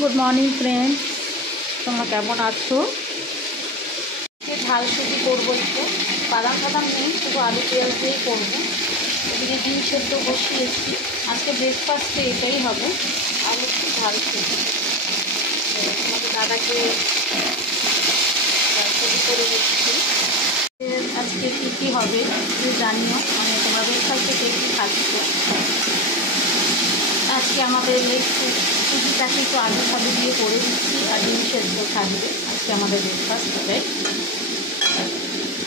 Good morning friends, তোমরা কেমন আছো? ঝাল সুজি করবো, একটু বাদাম টাদাম নেই, শুধু আলু পেঁয়াজ দিয়েই করবো। এদিকে ডিম সেদ্ধ বসিয়েছি। আজকে ব্রেকফাস্টে এটাই হবে, আর একটু ঝাল সুজি। তোমাদের দাদাকে সুজি করে দিচ্ছি। আজকে কী কী হবে একটু জানিও, মানে তোমরা ব্রেকফাস্টে কে কী খাচ্ছ। আজকে আমাদের সুজিটাকে একটু আলু ফালু দিয়ে করে দিচ্ছি, আর ডিম সেদ্ধ থাকবে আজকে আমাদের ব্রেকফাস্টে।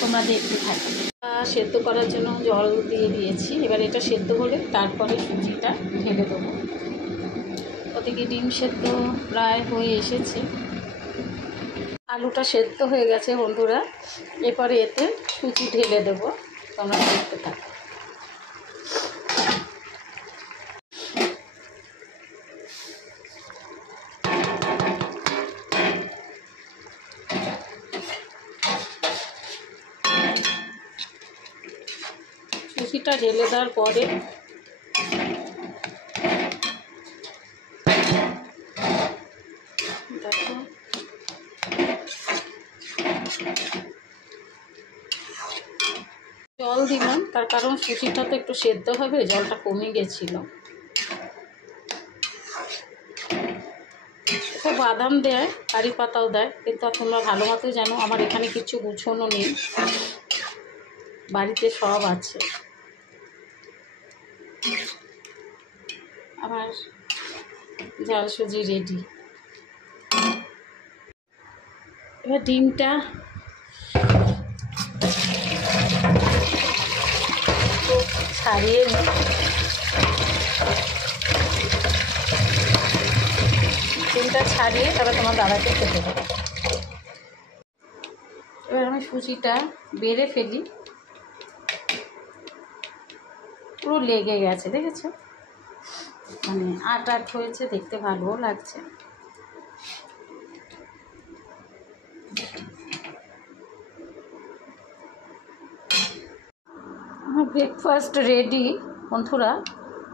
তোমরা দেখতে থাকো। সেদ্ধ করার জন্য জল দিয়ে দিয়েছি, এবার এটা সেদ্ধ হলে তারপরে সুজিটা ঢেলে দেবো। ওদিকে ডিম সেদ্ধ প্রায় হয়ে এসেছে, আলুটা সেদ্ধ হয়ে গেছে বন্ধুরা। এরপরে এতে সুজি ঢেলে দেবো, তোমরা দেখতে থাকো। সুজিটা ঢেলে দেওয়ার পরে দেখো জল দিলাম, তার কারণ সুজিটা তো একটু সেদ্ধ হবে, জলটা কমে গেছিল। বাদাম দেয়, কারি পাতাও দেয়, কিন্তু তোমরা ভালো মতোই জানো আমার এখানে কিছু গুছোনো নেই, বাড়িতে সব আছে। আমার ঝাল সুজি রেডি। এবার ডিমটা ছাড়িয়ে নিই। ডিমটা ছাড়িয়ে তারপর তোমার দাদাকে খেতে দেবো। এবার আমি সুজিটা বেড়ে ফেলি, পুরো লেগে গেছে, দেখেছো? মানে আট আট হয়েছে, দেখতে ভালোও লাগছে। আমার ব্রেকফাস্ট রেডি বন্ধুরা।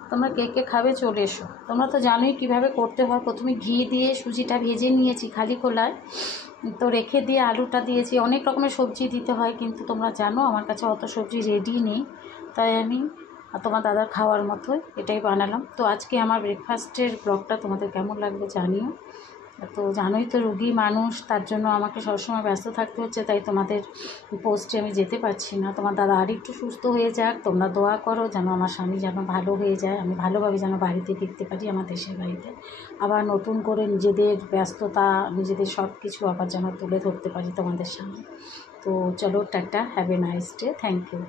তোমরা কে কে খাবে চলে এসো। তোমরা তো জানোই কীভাবে করতে হয়। প্রথমে ঘি দিয়ে সুজিটা ভেজে নিয়েছি খালি খোলায়, তো রেখে দিয়ে আলুটা দিয়েছি। অনেক রকমের সবজি দিতে হয়, কিন্তু তোমরা জানো আমার কাছে অত সবজি রেডি নেই, তাই আমি তোমার দাদার খাওয়ার মতোই এটাই বানালাম। তো আজকে আমার ব্রেকফাস্টের ব্লগটা তোমাদের কেমন লাগবে জানিও। তো জানোই তো রুগী মানুষ, তার জন্য আমাকে সবসময় ব্যস্ত থাকতে হচ্ছে, তাই তোমাদের পোস্টে আমি যেতে পারছি না। তোমার দাদা আর একটু সুস্থ হয়ে যাক, তোমরা দোয়া করো যেন আমার স্বামী যেন ভালো হয়ে যায়, আমি ভালোভাবে যেন বাড়িতে ফিরতে পারি, আমার দেশের বাড়িতে আবার নতুন করে নিজেদের ব্যস্ততা, নিজেদের সব কিছু আবার যেন তুলে ধরতে পারি তোমাদের সামনে। তো চলো, tata, have a nice day, thank you.